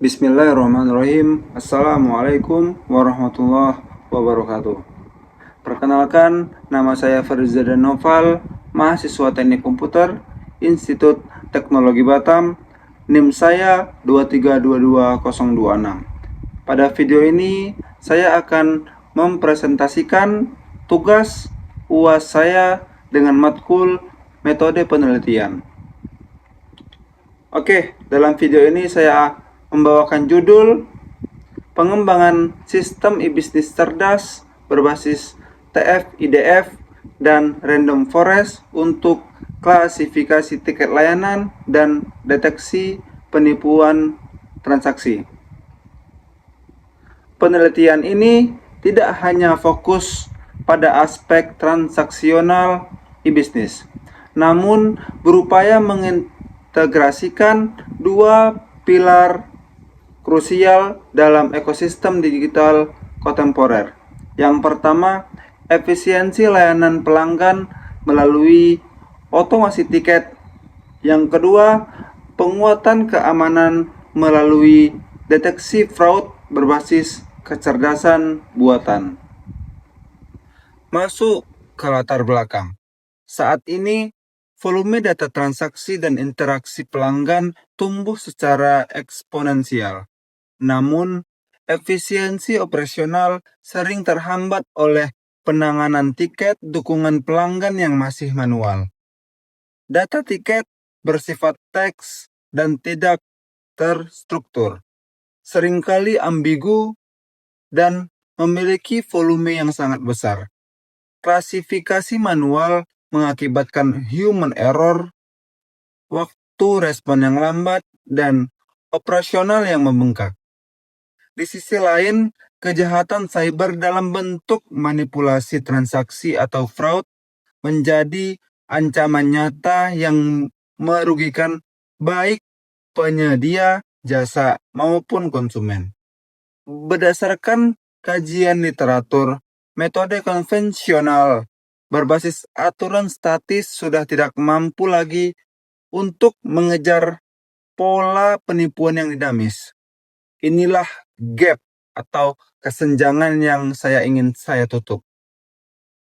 Bismillahirrahmanirrahim. Assalamualaikum warahmatullahi wabarakatuh. Perkenalkan, nama saya Farizadin Noval, mahasiswa Teknik Komputer, Institut Teknologi Batam. NIM saya 2322026. Pada video ini, saya akan mempresentasikan tugas UAS saya dengan matkul metode penelitian. Oke, dalam video ini saya membawakan judul pengembangan sistem e-bisnis cerdas berbasis TF-IDF dan Random Forest untuk klasifikasi tiket layanan dan deteksi penipuan transaksi. Penelitian ini tidak hanya fokus pada aspek transaksional e-bisnis, namun berupaya mengintegrasikan dua pilar krusial dalam ekosistem digital kontemporer. Yang pertama, efisiensi layanan pelanggan melalui otomasi tiket. Yang kedua, penguatan keamanan melalui deteksi fraud berbasis kecerdasan buatan. Masuk ke latar belakang. Saat ini, volume data transaksi dan interaksi pelanggan tumbuh secara eksponensial. Namun, efisiensi operasional sering terhambat oleh penanganan tiket dukungan pelanggan yang masih manual. Data tiket bersifat teks dan tidak terstruktur, seringkali ambigu dan memiliki volume yang sangat besar. Klasifikasi manual mengakibatkan human error, waktu respon yang lambat, dan operasional yang membengkak. Di sisi lain, kejahatan cyber dalam bentuk manipulasi transaksi atau fraud menjadi ancaman nyata yang merugikan baik penyedia jasa maupun konsumen. Berdasarkan kajian literatur, metode konvensional berbasis aturan statis sudah tidak mampu lagi untuk mengejar pola penipuan yang dinamis. Inilah gap atau kesenjangan yang ingin saya tutup.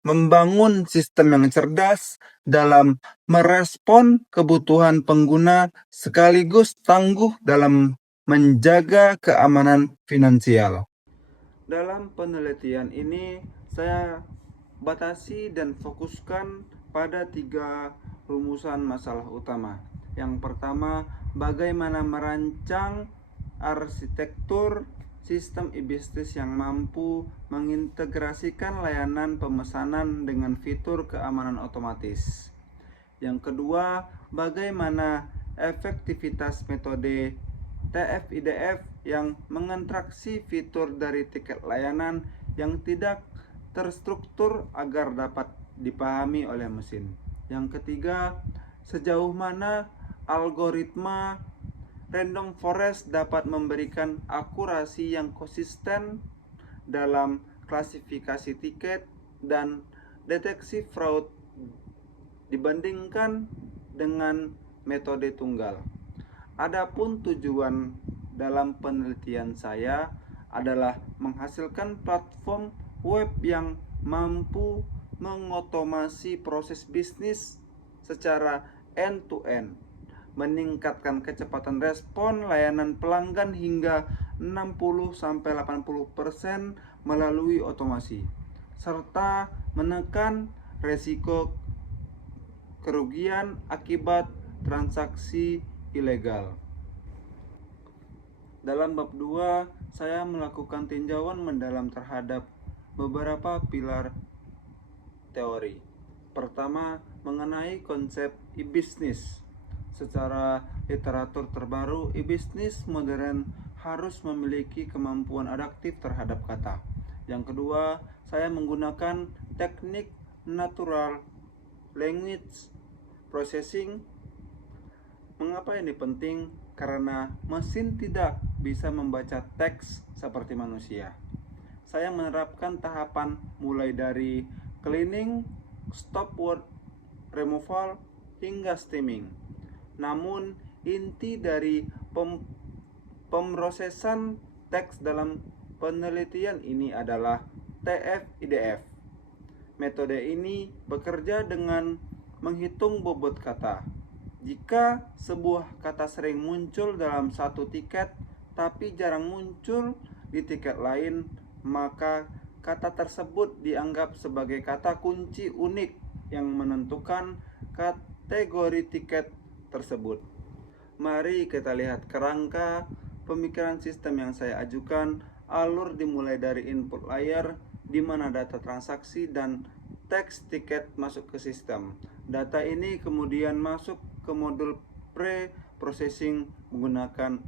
Membangun sistem yang cerdas dalam merespon kebutuhan pengguna sekaligus tangguh dalam menjaga keamanan finansial. Dalam penelitian ini, saya batasi dan fokuskan pada 3 rumusan masalah utama. Yang pertama, bagaimana merancang arsitektur sistem e-bisnis yang mampu mengintegrasikan layanan pemesanan dengan fitur keamanan otomatis. Yang kedua, bagaimana efektivitas metode TF-IDF yang mengetraksi fitur dari tiket layanan yang tidak terstruktur agar dapat dipahami oleh mesin. Yang ketiga, sejauh mana algoritma Random Forest dapat memberikan akurasi yang konsisten dalam klasifikasi tiket dan deteksi fraud dibandingkan dengan metode tunggal. Adapun tujuan dalam penelitian saya adalah menghasilkan platform web yang mampu mengotomasi proses bisnis secara end-to-end, meningkatkan kecepatan respon layanan pelanggan hingga 60-80% melalui otomasi, serta menekan resiko kerugian akibat transaksi ilegal. Dalam bab 2, saya melakukan tinjauan mendalam terhadap beberapa pilar teori. Pertama, mengenai konsep e-bisnis. Secara literatur terbaru, e-bisnis modern harus memiliki kemampuan adaptif terhadap kata. Yang kedua, saya menggunakan teknik natural language processing. Mengapa ini penting? Karena mesin tidak bisa membaca teks seperti manusia. Saya menerapkan tahapan mulai dari cleaning, stop word removal, hingga stemming. Namun, inti dari Pemrosesan teks dalam penelitian ini adalah TF-IDF. Metode ini bekerja dengan menghitung bobot kata. Jika sebuah kata sering muncul dalam satu tiket tapi jarang muncul di tiket lain, maka kata tersebut dianggap sebagai kata kunci unik yang menentukan kategori tiket tersebut. Mari kita lihat kerangka pemikiran sistem yang saya ajukan. Alur dimulai dari input layer, di mana data transaksi dan teks tiket masuk ke sistem. Data ini kemudian masuk ke modul pre-processing menggunakan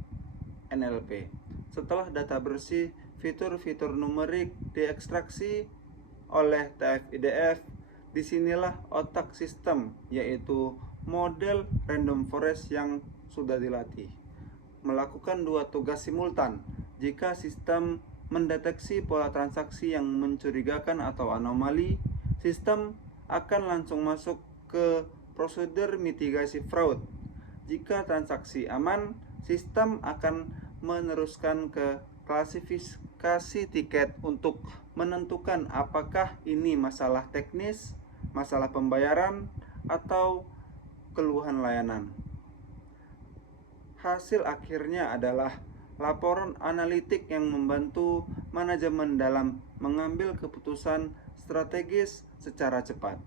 NLP. Setelah data bersih, fitur-fitur numerik diekstraksi oleh TF-IDF. Disinilah otak sistem, yaitu model random forest yang sudah dilatih, melakukan dua tugas simultan. Jika sistem mendeteksi pola transaksi yang mencurigakan atau anomali, sistem akan langsung masuk ke prosedur mitigasi fraud. Jika transaksi aman, sistem akan meneruskan ke klasifikasi tiket untuk menentukan apakah ini masalah teknis, masalah pembayaran, atau keluhan layanan. Hasil akhirnya adalah laporan analitik yang membantu manajemen dalam mengambil keputusan strategis secara cepat.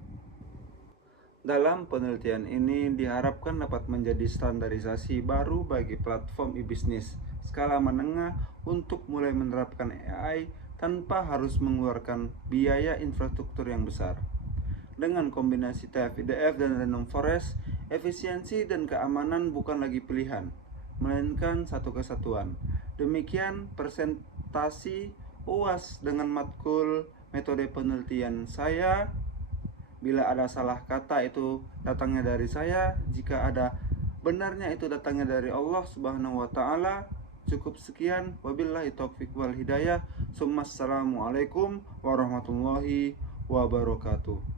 Dalam penelitian ini diharapkan dapat menjadi standarisasi baru bagi platform e-bisnis skala menengah untuk mulai menerapkan AI tanpa harus mengeluarkan biaya infrastruktur yang besar. Dengan kombinasi TF-IDF dan Random Forest, efisiensi dan keamanan bukan lagi pilihan, melainkan satu kesatuan. Demikian presentasi UAS dengan matkul metode penelitian saya. Bila ada salah kata itu datangnya dari saya, jika ada benarnya itu datangnya dari Allah Subhanahu wa taala. Cukup sekian, wabillahi taufiq wal hidayah. Assalamualaikum warahmatullahi wabarakatuh.